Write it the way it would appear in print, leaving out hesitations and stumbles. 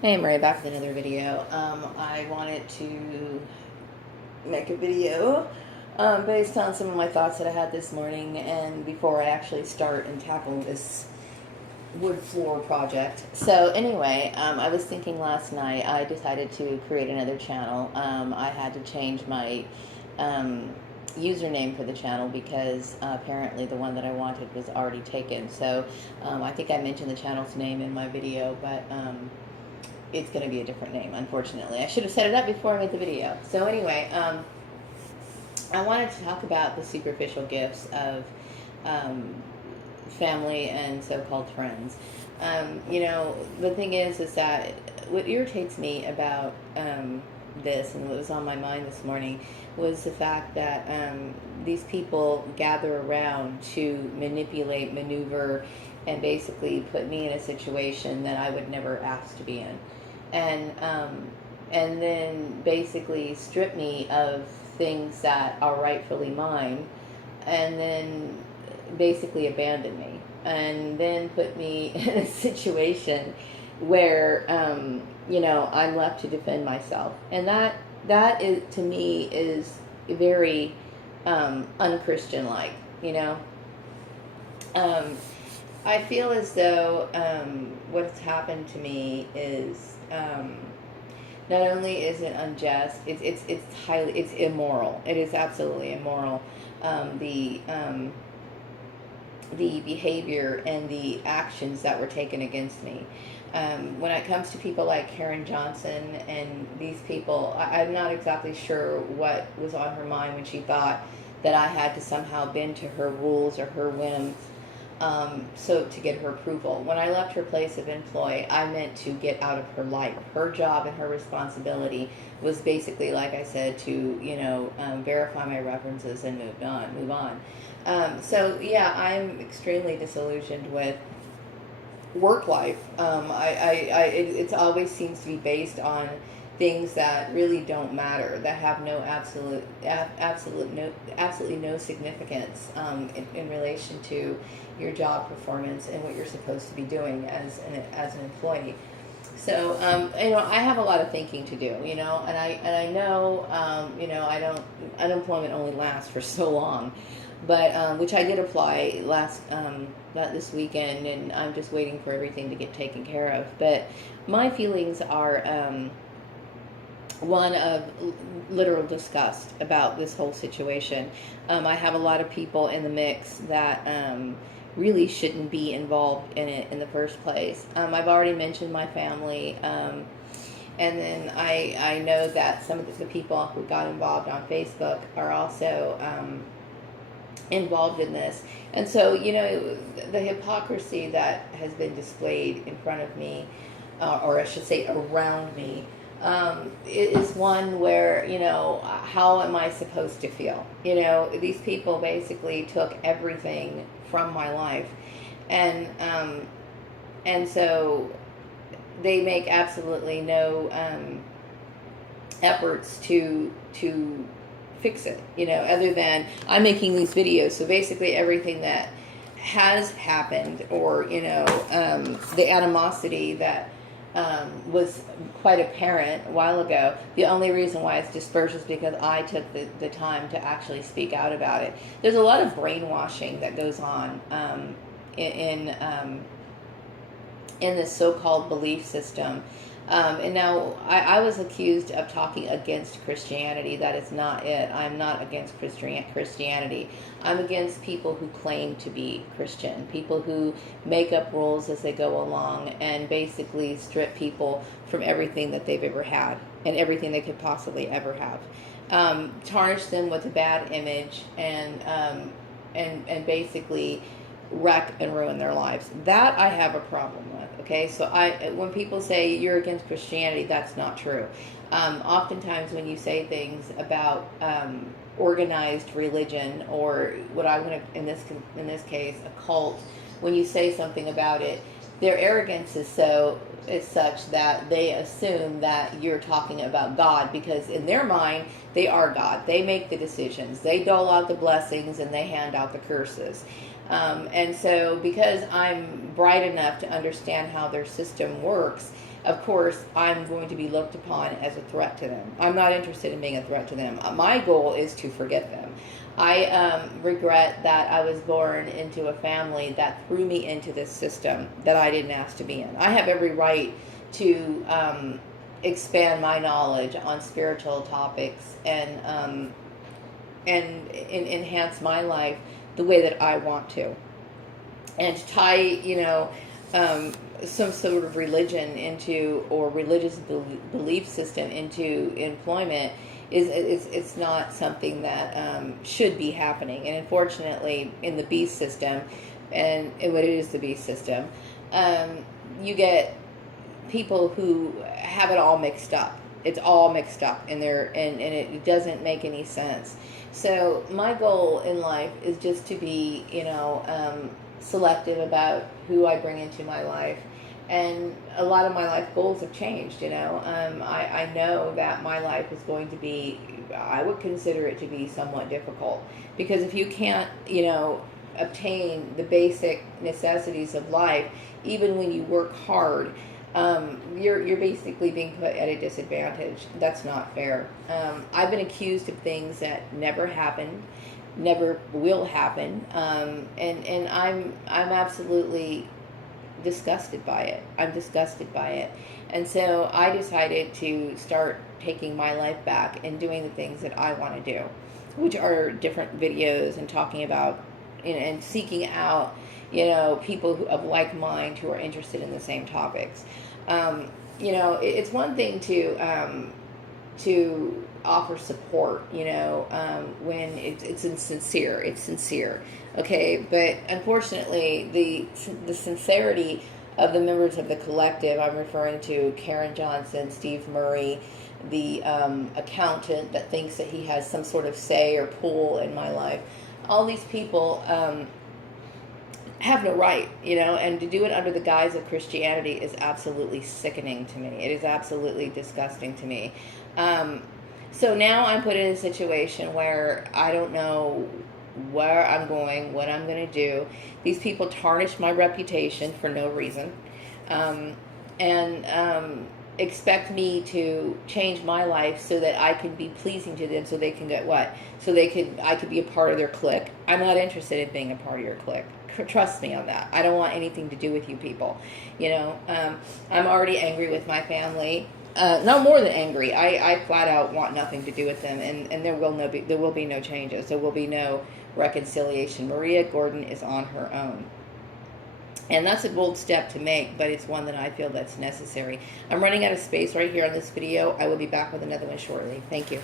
Hey, Maria, back with another video. I wanted to make a video based on some of my thoughts that I had this morning and before I actually start and tackle this wood floor project. So anyway, I was thinking last night, I decided to create another channel. I had to change my username for the channel because apparently the one that I wanted was already taken. So I think I mentioned the channel's name in my video, but it's going to be a different name, unfortunately. I should have set it up before I made the video. So anyway, I wanted to talk about the superficial gifts of family and so-called friends. The thing is that what irritates me about this and what was on my mind this morning was the fact that these people gather around to manipulate, maneuver, and basically put me in a situation that I would never ask to be in, and then basically strip me of things that are rightfully mine, and then basically abandon me, and then put me in a situation where I'm left to defend myself, and that is, to me, is very unchristian like. Um, I feel as though what's happened to me is not only is it unjust, it's immoral. It is absolutely immoral. The behavior and the actions that were taken against me. When it comes to people like Karen Johnson and these people, I'm not exactly sure what was on her mind when she thought that I had to somehow bend to her rules or her whims, so to get her approval. When I left her place of employ, I meant to get out of her life. Her job and her responsibility was basically, like I said, to verify my references and move on. So yeah, I'm extremely disillusioned with work life. It always seems to be based on things that really don't matter, that have no absolutely no significance in relation to your job performance and what you're supposed to be doing as an employee. So I have a lot of thinking to do, and I know I don't unemployment only lasts for so long, but which I did apply not this weekend, and I'm just waiting for everything to get taken care of. But my feelings are one of literal disgust about this whole situation. I have a lot of people in the mix that really shouldn't be involved in it in the first place. I've already mentioned my family, and then I know that some of the people who got involved on Facebook are also involved in this. And so, the hypocrisy that has been displayed in front of me, or I should say around me, is one where, how am I supposed to feel? These people basically took everything from my life, and so they make absolutely no efforts to fix it, other than I'm making these videos. So basically everything that has happened, or the animosity that was quite apparent a while ago, the only reason why it's dispersed is because I took the time to actually speak out about it. There's a lot of brainwashing that goes on in this so-called belief system. And now I was accused of talking against Christianity. That is not it. I'm not against Christianity. I'm against people who claim to be Christian, people who make up rules as they go along and basically strip people from everything that they've ever had and everything they could possibly ever have. Tarnish them with a bad image and basically wreck and ruin their lives. That I have a problem with. Okay, so when people say you're against Christianity, that's not true. Oftentimes when you say things about organized religion, or what I want to, in this case, a cult, when you say something about it, their arrogance is such that they assume that you're talking about God, because in their mind they are God. They make the decisions, they dole out the blessings, and they hand out the curses. And so because I'm bright enough to understand how their system works, of course, I'm going to be looked upon as a threat to them. I'm not interested in being a threat to them. My goal is to forget them. I regret that I was born into a family that threw me into this system that I didn't ask to be in. I have every right to expand my knowledge on spiritual topics and enhance my life the way that I want to, and to tie, some sort of religion into, or religious belief system into employment it's not something that should be happening. And unfortunately, in the beast system, and what it is, the beast system, you get people who have it all mixed up. It's all mixed up in there, and it doesn't make any sense. So my goal in life is just to be, selective about who I bring into my life. And a lot of my life goals have changed, I know that my life is going to be, I would consider it to be somewhat difficult. Because if you can't, obtain the basic necessities of life, even when you work hard, you're basically being put at a disadvantage. That's not fair. I've been accused of things that never happened, never will happen, and I'm absolutely disgusted by it. I'm disgusted by it. And so I decided to start taking my life back and doing the things that I want to do, which are different videos and talking about, and seeking out, people of like mind who are interested in the same topics. It's one thing to offer support, when it's insincere. It's sincere, okay? But unfortunately, the sincerity of the members of the collective, I'm referring to Karen Johnson, Steve Murray, the accountant that thinks that he has some sort of say or pull in my life. All these people have no right, and to do it under the guise of Christianity is absolutely sickening to me. It is absolutely disgusting to me. So now I'm put in a situation where I don't know where I'm going, what I'm going to do. These people tarnish my reputation for no reason, and expect me to change my life so that I can be pleasing to them, so they can get what? So I could be a part of their clique. I'm not interested in being a part of your clique. Trust me on that. I don't want anything to do with you people. I'm already angry with my family. No, more than angry. I flat out want nothing to do with them, and there will be no changes. There will be no reconciliation. Maria Gordon is on her own. And that's a bold step to make, but it's one that I feel that's necessary. I'm running out of space right here on this video. I will be back with another one shortly. Thank you.